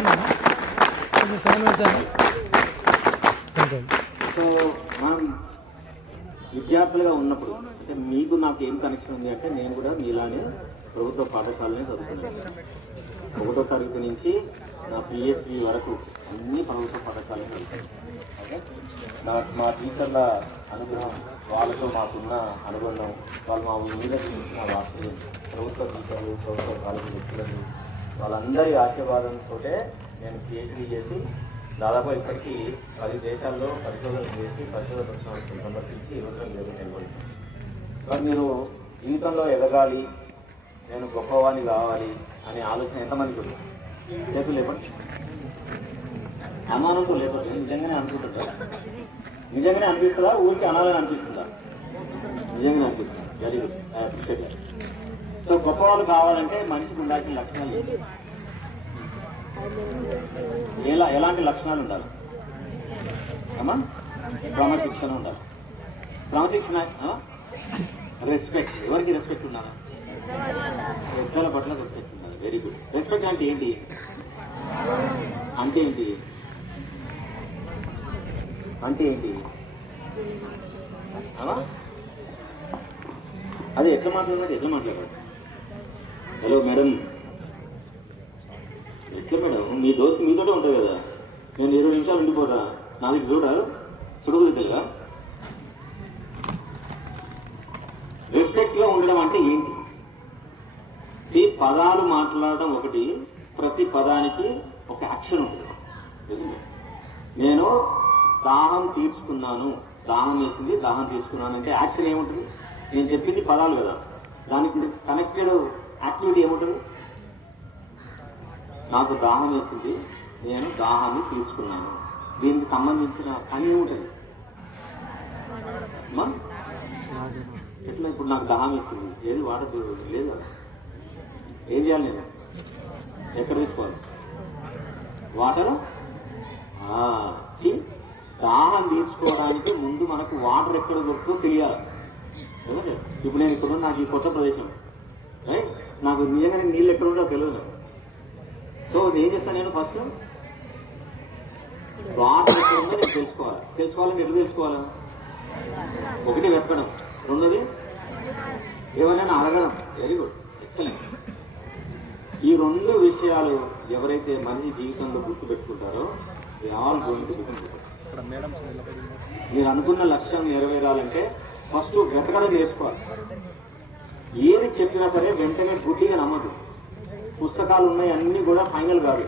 చెప్తున్నాను కొంచెం సౌండ్ వచ్చాను. సో మనం విద్యార్థులుగా ఉన్నప్పుడు అంటే మీకు నాకు ఏం కనెక్షన్ ఉంది అంటే నేను కూడా మీలానే ప్రభుత్వ పాఠశాలనే చదువుతున్నాను. 1వ తరగతి నుంచి నా పిహెచ్డి వరకు అన్ని ప్రభుత్వ పాఠశాలనే చదువుతున్నాను. మా టీచర్ల అనుగ్రహం, వాళ్ళతో మాకున్న అనుబంధం, వాళ్ళు మా మీద చూసిన వార్తలు, ప్రభుత్వ టీచర్లు, ప్రభుత్వ కాలేజీ వ్యక్తులను వాళ్ళందరి ఆశీర్వాదంతో నేను పిహెచ్డి చేసి దాదాపు ఇప్పటికీ 10 దేశాల్లో పరిశోధన చేసి పరిశోధన సందర్శించి ఈ రోజున నిలబడుతున్నాను. మరి మీరు జీవితంలో ఎదగాలి, నేను గొప్పవాణి కావాలి అనే ఆలోచన ఎంతమందికి ఉంది? లేదు లేకపోతే అనుమానంతో లేకపోతే నిజంగానే అనుకుంటుందా? నిజంగానే అనిపిస్తుందా? ఊరికి అనాలని అనిపిస్తుందా? నిజంగానే అనిపిస్తుంది. Very good, I appreciate that. So గొప్పవాళ్ళు కావాలంటే మనిషికి ఉండాల్సిన లక్షణాలు ఎలాంటి లక్షణాలు ఉండాలి అమ్మా? క్రమశిక్షణ ఉండాలి. క్రమశిక్షణ, రెస్పెక్ట్. ఎవరికి రెస్పెక్ట్ ఉండాలి? పెద్దల పట్ల రెస్పెక్ట్ ఉండాలి. Very good. రెస్పెక్ట్ అంటే ఏంటి? అంటే ఏంటి? అంటే ఏంటి? అదే ఎట్లా మాట్లాడారు? హలో మేడం, ఎట్లా మేడం? మీ దోస్తు మీతోటే ఉంటుంది కదా, నేను 20 నిమిషాలు ఉండిపోతా, నాది చూడగలుగుతుందిగా. రెస్పెక్ట్గా ఉండడం అంటే ఏంటి? ఈ పదాలు మాట్లాడడం ఒకటి, ప్రతి పదానికి ఒక యాక్షన్ ఉంటుంది. నేను దాహం తీర్చుకున్నాను, దాహం వేసింది, దాహం తీసుకున్నాను అంటే యాక్షన్ ఏముంటుంది? నేను చెప్పింది పదాలు కదా, దానికి కనెక్టెడ్ యాక్టివిటీ ఏముంటుంది? నాకు దాహం వేసింది, నేను దాహాన్ని తీర్చుకున్నాను, దీనికి సంబంధించిన పని ఏముంటుంది? ఎట్లా? ఇప్పుడు నాకు దాహం వేస్తుంది, ఏది వాడదు లేదు, ఏం చేయాలి? నేను ఎక్కడ తీసుకోవాలి వాటర్? దాహం తీర్చుకోవడానికి ముందు మనకు వాటర్ ఎక్కడ దొరుకుతో తెలియాలి. ఇప్పుడు నేను ఇక్కడ నాకు ఈ కొత్త ప్రదేశం, రైట్? నాకు నిజంగానే నీళ్ళు ఎక్కడ ఉందో తెలియదు. సో ఏం చేస్తాను నేను? ఫస్ట్ వాటర్ ఎక్కడ ఉందో నేను తెలుసుకోవాలని ఎట్లా తెలుసుకోవాలి? ఒకటి వెతకడం, రెండోది ఏమైనా అడగడం. Very good, excellent. ఈ 2 విషయాలు ఎవరైతే మనిషి జీవితంలో గుర్తుపెట్టుకుంటారో all going to become good. మీరు అనుకున్న లక్ష్యం నెరవేరాలంటే ఫస్ట్ వెతకడం నేర్చుకోవాలి. ఏది చెప్పినా సరే వెంటనే గుడ్డిగా నమ్మదు. పుస్తకాలు ఉన్నాయి అన్నీ కూడా ఫైనల్ కాదు.